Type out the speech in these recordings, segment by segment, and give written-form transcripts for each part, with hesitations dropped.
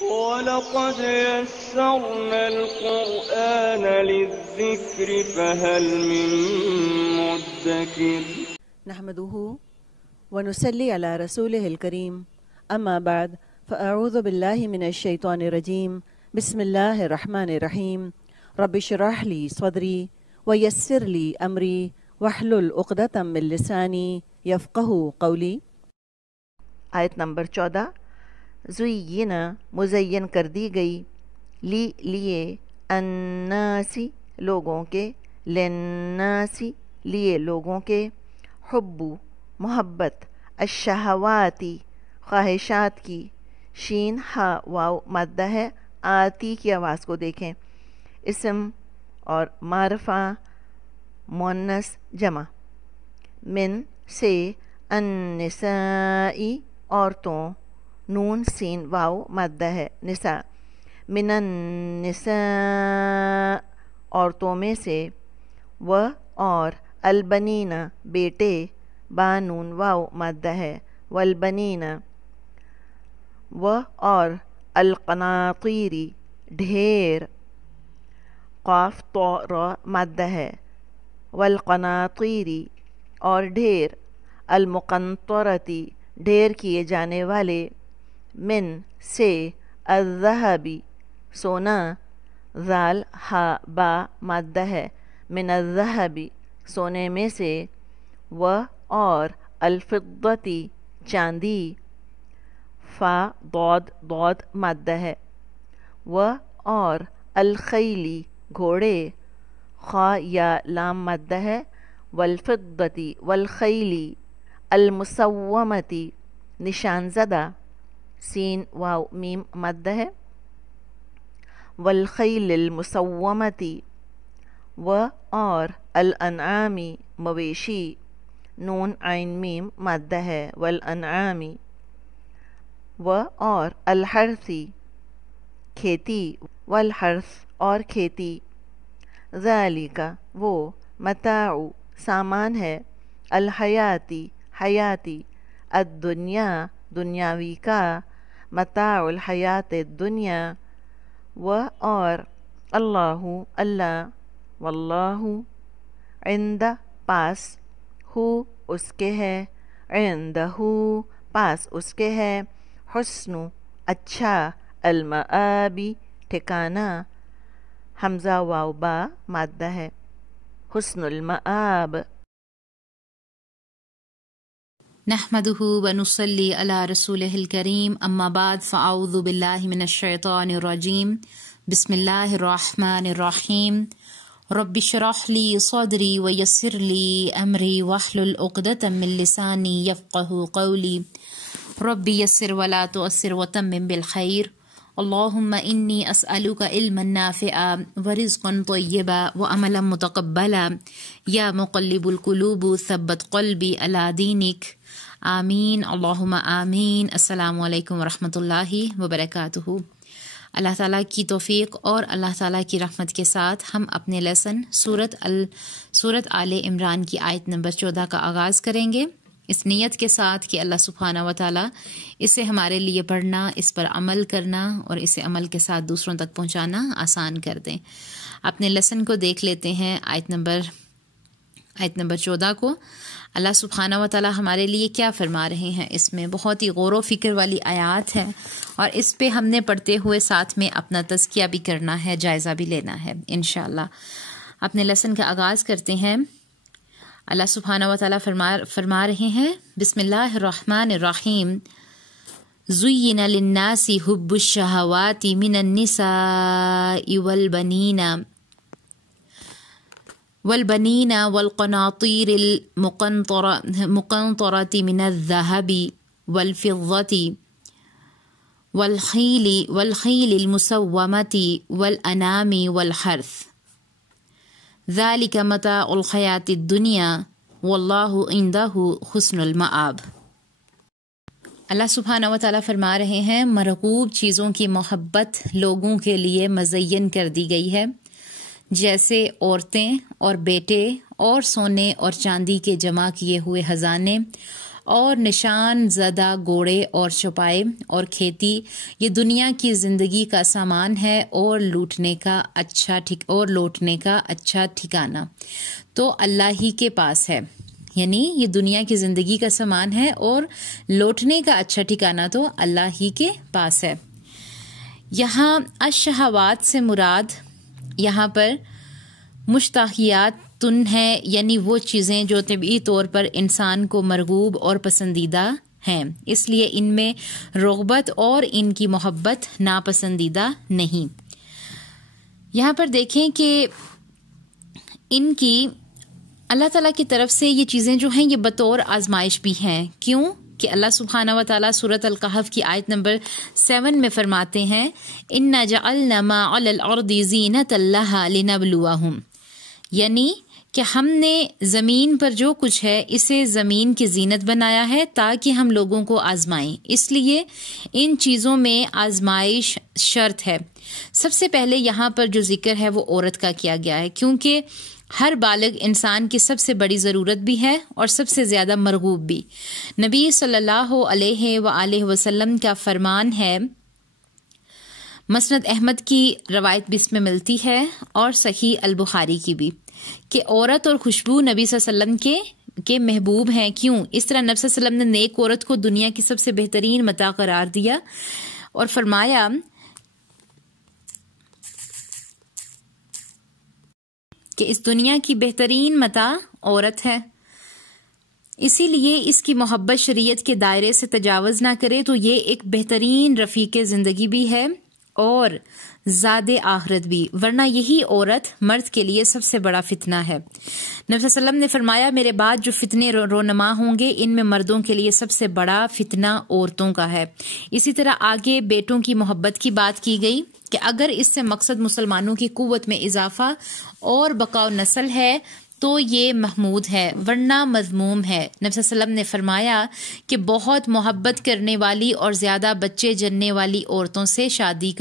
وَلَقَدْ يَسَّرْنَا الْقُرْآنَ لِلذِّكْرِ فَهَلْ مِن مُّدَّكِرٍ نحمده ونصلي على رسوله الكريم أما بعد فأعوذ بالله من الشيطان الرجيم بسم الله الرحمن الرحيم رب اشرح لي صدري ويسر لي أمري واحلل عقدة من لساني يفقهوا قولي۔ آیت نمبر 14۔ زینا مزین کر دی گئی، لیے الناسی لوگوں کے، للناسی لیے لوگوں کے، حبو محبت، الشہواتی خواہشات کی، شین ہا واو مادہ ہے، آتی کی آواز کو دیکھیں، اسم اور معرفہ مؤنث جمع، من سے، النسائی عورتوں، نون سین واو مادہ ہے، نساء، من النساء عورتوں میں سے، و اور، البنین بیٹے، با نون واو مادہ ہے، والبنین، و اور، القناطیری ڈھیر، قاف تو را مادہ ہے، والقناطیری اور ڈھیر، المقنطرتی ڈھیر کیے جانے والے، من سے، الذہبی سونا، ذال ہا با مادہ ہے، من الذہبی سونے میں سے، و اور، الفضتی چاندی، فا ضاد مادہ ہے، و اور، الخیلی گھوڑے، خا یا لام مادہ ہے، والفضتی والخیلی، المسومتی نشان زدہ، سین واو میم مادہ ہے، والخیل المسومتی، و اور، الانعامی مویشی، نون عین میم مادہ ہے، والانعامی، و اور، الحرثی کھیتی، والحرث اور کھیتی، ذالک وہ، متاع سامان ہے، الحیاتی حیاتی، الدنیا دنیاوی کا، متاع الحیات الدنیا، و اور، اللہ اللہ، واللہ عند پاس، ہو اس کے ہے، عندہ پاس اس کے ہے، حسن اچھا، المآبی ٹھکانہ، حمزہ واو با مادہ ہے، حسن المآب۔ نحمده ونصلي على رسوله الكريم أما بعد فأعوذ بالله من الشيطان الرجيم بسم الله الرحمن الرحيم رب اشرح لي صدري ويسر لي أمري واحلل عقدة من لساني يفقهوا قولي رب يسر ولا تؤسر وتمم بالخير اللهم إني أسألك علما نافعا ورزقا طيبا وعملا متقبلا يا مقلب القلوب ثبت قلبي على دينك آمین اللہم آمین۔ السلام علیکم ورحمۃ اللہ وبرکاتہ۔ اللہ تعالیٰ کی توفیق اور اللہ تعالیٰ کی رحمت کے ساتھ ہم اپنے لیسن سورت آل عمران کی آیت نمبر 14 کا آغاز کریں گے، اس نیت کے ساتھ کہ اللہ سبحانہ و تعالیٰ اسے ہمارے لیے پڑھنا، اس پر عمل کرنا اور اسے عمل کے ساتھ دوسروں تک پہنچانا آسان کر دیں۔ اپنے لیسن کو دیکھ لیتے ہیں، آیت نمبر 14 کو۔ اللہ سبحانہ و تعالیٰ ہمارے لیے کیا فرما رہے ہیں، اس میں بہت ہی غور و فکر والی آیات ہے، اور اس پہ ہم نے پڑھتے ہوئے ساتھ میں اپنا تزکیہ بھی کرنا ہے، جائزہ بھی لینا ہے انشاءاللہ۔ اپنے لیسن کا آغاز کرتے ہیں۔ اللہ سبحانہ و تعالیٰ فرما رہے ہیں، بسم اللہ الرحمن الرحیم، زُيِّنَ لِلنَّاسِ حُبُّ الشَّهَوَاتِ مِنَ النِّسَاءِ والبنين والقناطير المقنطرة من الذهب والفضة والخيل المسومة والأنعام والحرث ذلك متاع الحياة الدنيا والله عنده حسن المآب۔ اللہ سبحانہ و تعالیٰ فرما رہے ہیں، مرغوب چیزوں کی محبت لوگوں کے لیے مزین کر دی گئی ہے، جیسے عورتیں اور بیٹے اور سونے اور چاندی کے جمع کیے ہوئے خزانے اور نشان زدہ گھوڑے اور چوپائے اور کھیتی یہ دنیا کی زندگی کا سامان ہے اور لوٹنے کا اچھا ٹھکانہ تو اللہ ہی کے پاس ہے. یعنی یہ دنیا کی زندگی کا سامان ہے اور لوٹنے کا اچھا ٹھکانہ تو اللہ ہی کے پاس ہے. یہاں الشہوات سے مراد یہاں پر مشتہیات تن ہے، یعنی وہ چیزیں جو طبعی طور پر انسان کو مرغوب اور پسندیدہ ہیں، اس لیے ان میں رغبت اور ان کی محبت ناپسندیدہ نہیں. یہاں پر دیکھیں کہ ان کی اللہ تعالیٰ کی طرف سے یہ چیزیں جو ہیں یہ بطور آزمائش بھی ہیں. کیوں کہ اللہ سبحانہ و تعالیٰ سورۃ الکہف کی آیت نمبر 7 میں فرماتے ہیں اِنَّا جَعَلْنَا مَا عَلَى الْأَرْضِ زِينَةً لَهَا لِنَبْلُوَهُمْ، یعنی کہ ہم نے زمین پر جو کچھ ہے اسے زمین کی زینت بنایا ہے تاکہ ہم لوگوں کو آزمائیں. اس لیے ان چیزوں میں آزمائش شرط ہے. سب سے پہلے یہاں پر جو ذکر ہے وہ عورت کا کیا گیا ہے، کیونکہ ہر بالغ انسان کی سب سے بڑی ضرورت بھی ہے اور سب سے زیادہ مرغوب بھی. نبی صلی اللہ علیہ وآلہ وسلم کا فرمان ہے، مسند احمد کی روایت بھی اس میں ملتی ہے اور صحیح البخاری کی بھی، کہ عورت اور خوشبو نبی صلی اللہ علیہ وسلم کے محبوب ہیں. کیوں؟ اس طرح نبی صلی اللہ علیہ وسلم نے نیک عورت کو دنیا کی سب سے بہترین متاع قرار دیا اور فرمایا کہ اس دنیا کی بہترین متاع عورت ہے، اسی لیے اس کی محبت شریعت کے دائرے سے تجاوز نہ کرے تو یہ ایک بہترین رفیق زندگی بھی ہے اور زاد آخرت بھی، ورنہ یہی عورت مرد کے لیے سب سے بڑا فتنہ ہے. نبی صلی اللہ علیہ وسلم نے فرمایا میرے بعد جو فتنے رونما ہوں گے ان میں مردوں کے لیے سب سے بڑا فتنہ عورتوں کا ہے. اسی طرح آگے بیٹوں کی محبت کی بات کی گئی کہ اگر اس سے مقصد مسلمانوں کی قوت میں اضافہ اور بقاء نسل ہے تو یہ محمود ہے ورنہ مذموم ہے. نبی صلی اللہ علیہ وسلم نے فرمایا کہ بہت محبت کرنے والی اور زیادہ بچے جننے والی عورت سے شادی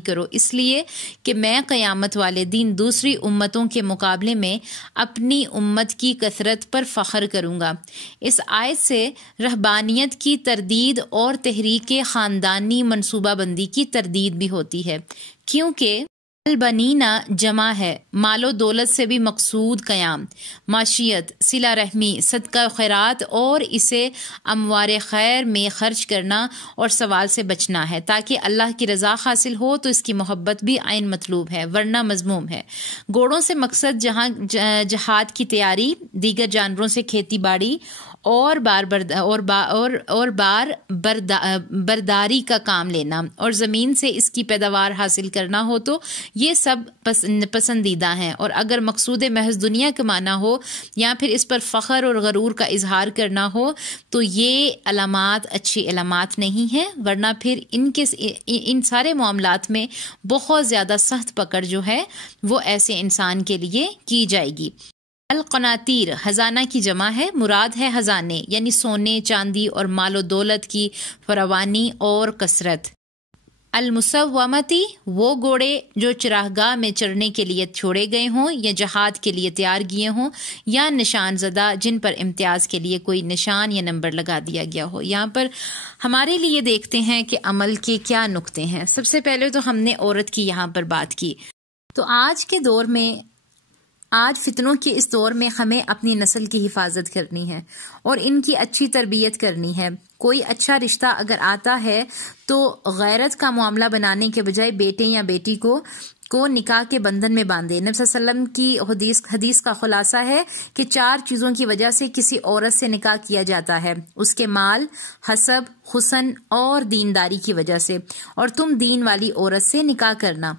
کرو، اس لیے کہ میں قیامت والے دن دوسری امتوں کے مقابلے میں اپنی امت کی کثرت پر فخر کروں گا. اس آیت سے رہبانیت کی تردید اور تحریک خاندانی منصوبہ بندی کی تردید بھی ہوتی ہے، کیونکہ البنینہ جمع ہے، مال و دولت سے بھی مقصود قیام، معاشیت، صلہ رحمی، صدقہ خیرات اور اسے اموار خیر میں خرچ کرنا اور سوال سے بچنا ہے تاکہ اللہ کی رضا حاصل ہو. تو اس کی محبت بھی عین مطلوب ہے ورنہ مذموم ہے. گھوڑوں سے مقصد جہاں جہاد کی تیاری، دیگر جانوروں سے کھیتی باڑی اور بار برداری کا کام لینا اور زمین سے اس کی پیداوار حاصل کرنا ہو تو یہ سب پسندیدہ ہیں. اور اگر مقصود محض دنیا کمانا ہو یا پھر اس پر فخر اور غرور کا اظہار کرنا ہو تو یہ علامات اچھی علامات نہیں ہیں، ورنہ پھر ان سارے معاملات میں بہت زیادہ سخت پکڑ جو ہے وہ ایسے انسان کے لیے کی جائے گی. القناطیر خزانہ کی جمع ہے، مراد ہے خزانے یعنی سونے چاندی اور مال و دولت کی فراوانی اور کثرت. المسومتی وہ گھوڑے جو چراگاہ میں چرنے کے لیے چھوڑے گئے ہوں یا جہاد کے لیے تیار کیے ہوں، یا نشان زدہ جن پر امتیاز کے لیے کوئی نشان یا نمبر لگا دیا گیا ہو. یہاں پر ہمارے لیے دیکھتے ہیں کہ عمل کے کیا نقطے ہیں. سب سے پہلے تو ہم نے عورت کی یہاں پر بات کی. تو آج فتنوں کے اس دور میں ہمیں اپنی نسل کی حفاظت کرنی ہے اور ان کی اچھی تربیت کرنی ہے. کوئی اچھا رشتہ اگر آتا ہے تو غیرت کا معاملہ بنانے کے بجائے بیٹے یا بیٹی کو نکاح کے بندھن میں باندھے. نبی صلی اللہ علیہ وسلم کی حدیث کا خلاصہ ہے کہ 4 چیزوں کی وجہ سے کسی عورت سے نکاح کیا جاتا ہے، اس کے مال، حسب، حسن اور دینداری کی وجہ سے، اور تم دین والی عورت سے نکاح کرنا.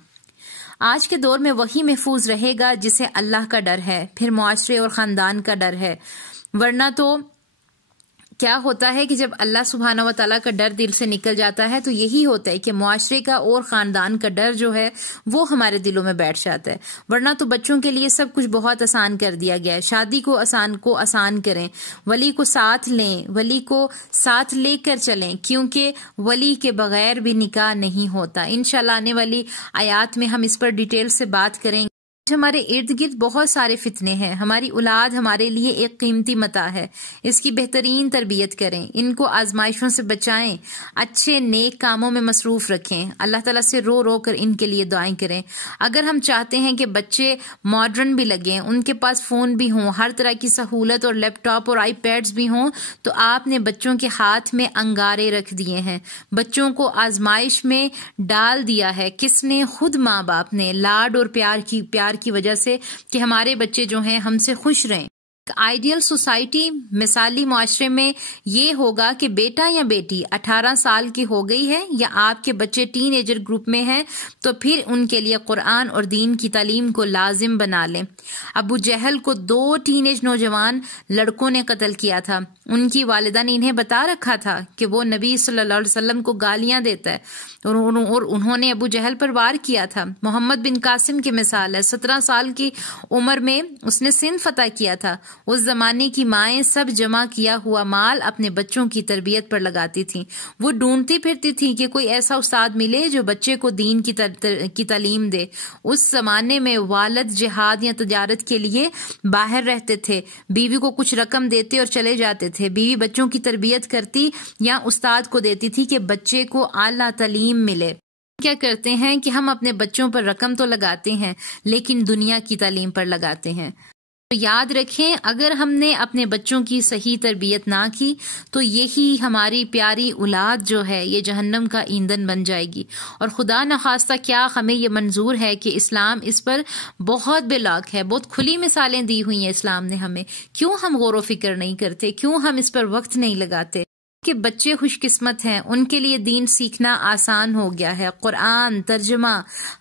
آج کے دور میں وہی محفوظ رہے گا جسے اللہ کا ڈر ہے، پھر معاشرے اور خاندان کا ڈر ہے. ورنہ تو کیا ہوتا ہے کہ جب اللہ سبحانہ و تعالیٰ کا ڈر دل سے نکل جاتا ہے تو یہی ہوتا ہے کہ معاشرے کا اور خاندان کا ڈر جو ہے وہ ہمارے دلوں میں بیٹھ جاتا ہے. ورنہ تو بچوں کے لیے سب کچھ بہت آسان کر دیا گیا ہے. شادی کو آسان کریں، ولی کو ساتھ لیں، ولی کو ساتھ لے کر چلیں، کیونکہ ولی کے بغیر بھی نکاح نہیں ہوتا. انشاءاللہ آنے والی آیات میں ہم اس پر ڈیٹیل سے بات کریں گے. ہمارے ارد گرد بہت سارے فتنے ہیں. ہماری اولاد ہمارے لیے ایک قیمتی متاع ہے. اس کی بہترین تربیت کریں، ان کو آزمائشوں سے بچائیں، اچھے نیک کاموں میں مصروف رکھیں. اللہ تعالیٰ سے رو رو کر ان کے لیے دعائیں کریں. اگر ہم چاہتے ہیں کہ بچے ماڈرن بھی لگیں، ان کے پاس فون بھی ہوں، ہر طرح کی سہولت اور لیپ ٹاپ اور آئی پیڈز بھی ہوں، تو آپ نے بچوں کے ہاتھ میں انگارے رکھ دیے ہیں. بچوں کو آزمائش میں ڈال دیا ہے. کس نے؟ خود ماں باپ نے، لاڈ اور پیار کی وجہ سے کہ ہمارے بچے جو ہیں ہم سے خوش رہیں. آئیڈیل سوسائٹی، مثالی معاشرے میں یہ ہوگا کہ بیٹا یا بیٹی 18 سال کی ہو گئی ہے یا آپ کے بچے ٹین ایجر گروپ میں ہیں تو پھر ان کے لیے قرآن اور دین کی تعلیم کو لازم بنا لیں. ابو جہل کو 2 ٹین ایج نوجوان لڑکوں نے قتل کیا تھا. ان کی والدہ نے انہیں بتا رکھا تھا کہ وہ نبی صلی اللہ علیہ وسلم کو گالیاں دیتا ہے اور انہوں نے ابو جہل پر وار کیا تھا. محمد بن قاسم کی مثال ہے. 17 سال کی عمر میں اس نے سندھ فتح کیا تھا. اس زمانے کی مائیں سب جمع کیا ہوا مال اپنے بچوں کی تربیت پر لگاتی تھیں. وہ ڈھونڈتی پھرتی تھی کہ کوئی ایسا استاد ملے جو بچے کو دین کی تعلیم دے. اس زمانے میں والد جہاد یا تجارت کے لیے باہر رہتے تھے. بیوی کو کچھ رقم دیتے اور چلے جاتے تھے. بیوی بچوں کی تربیت کرتی یا استاد کو دیتی تھی کہ بچے کو اعلیٰ تعلیم ملے. کیا کرتے ہیں کہ ہم اپنے بچوں پر رقم تو لگاتے ہیں لیکن دنیا کی تعلیم پر لگاتے ہیں. تو یاد رکھیں، اگر ہم نے اپنے بچوں کی صحیح تربیت نہ کی تو یہی ہماری پیاری اولاد جو ہے یہ جہنم کا ایندھن بن جائے گی. اور خدا نخواستہ کیا ہمیں یہ منظور ہے کہ اسلام اس پر بہت بے لاک ہے. بہت کھلی مثالیں دی ہوئی ہیں اسلام نے ہمیں. کیوں ہم غور و فکر نہیں کرتے؟ کیوں ہم اس پر وقت نہیں لگاتے؟ کہ بچے خوش قسمت ہیں، ان کے لیے دین سیکھنا آسان ہو گیا ہے. قرآن، ترجمہ،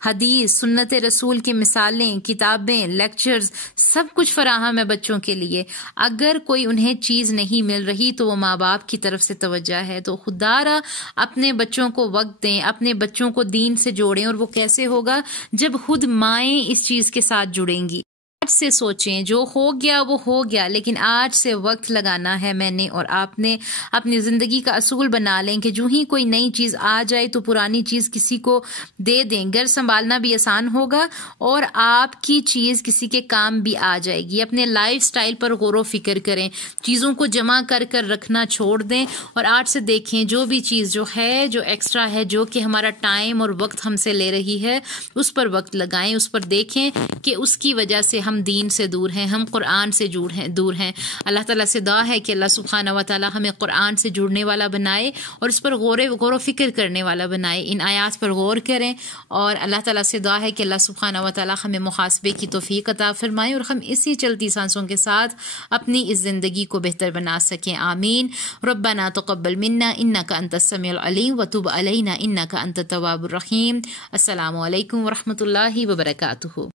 حدیث، سنت رسول کی مثالیں، کتابیں، لیکچرز، سب کچھ فراہم ہے بچوں کے لیے. اگر کوئی انہیں چیز نہیں مل رہی تو وہ ماں باپ کی طرف سے توجہ ہے. تو خدا را اپنے بچوں کو وقت دیں، اپنے بچوں کو دین سے جوڑیں. اور وہ کیسے ہوگا؟ جب خود مائیں اس چیز کے ساتھ جڑیں گی. آج سے سوچیں، جو ہو گیا وہ ہو گیا، لیکن آج سے وقت لگانا ہے میں نے اور آپ نے. اپنی زندگی کا اصول بنا لیں کہ جو ہی کوئی نئی چیز آ جائے تو پرانی چیز کسی کو دے دیں. گھر سنبھالنا بھی آسان ہوگا اور آپ کی چیز کسی کے کام بھی آ جائے گی. اپنے لائف سٹائل پر غور و فکر کریں، چیزوں کو جمع کر رکھنا چھوڑ دیں اور آج سے دیکھیں جو بھی چیز جو ہے، جو ایکسٹرا ہے، جو کہ ہمارا ٹائم اور وقت ہم سے لے رہی ہے، اس پر وقت لگائیں. اس پر دیکھیں کہ اس کی وجہ سے ہم دین سے دور ہیں، ہم قرآن سے دور ہیں. اللہ تعالیٰ سے دعا ہے کہ اللہ سبحانہ و تعالیٰ ہمیں قرآن سے جڑنے والا بنائے اور اس پر غور و فکر کرنے والا بنائے. ان آیات پر غور کریں اور اللہ تعالیٰ سے دعا ہے کہ اللہ سبحانہ و تعالیٰ ہمیں محاسبے کی توفیق عطا فرمائے اور ہم اسی چلتی سانسوں کے ساتھ اپنی اس زندگی کو بہتر بنا سکیں. آمین. ربنا تقبل منا انک انت السمیع العلیم وتب علینا انک انت التواب الرحیم. السلام علیکم ورحمۃ اللہ وبرکاتہ.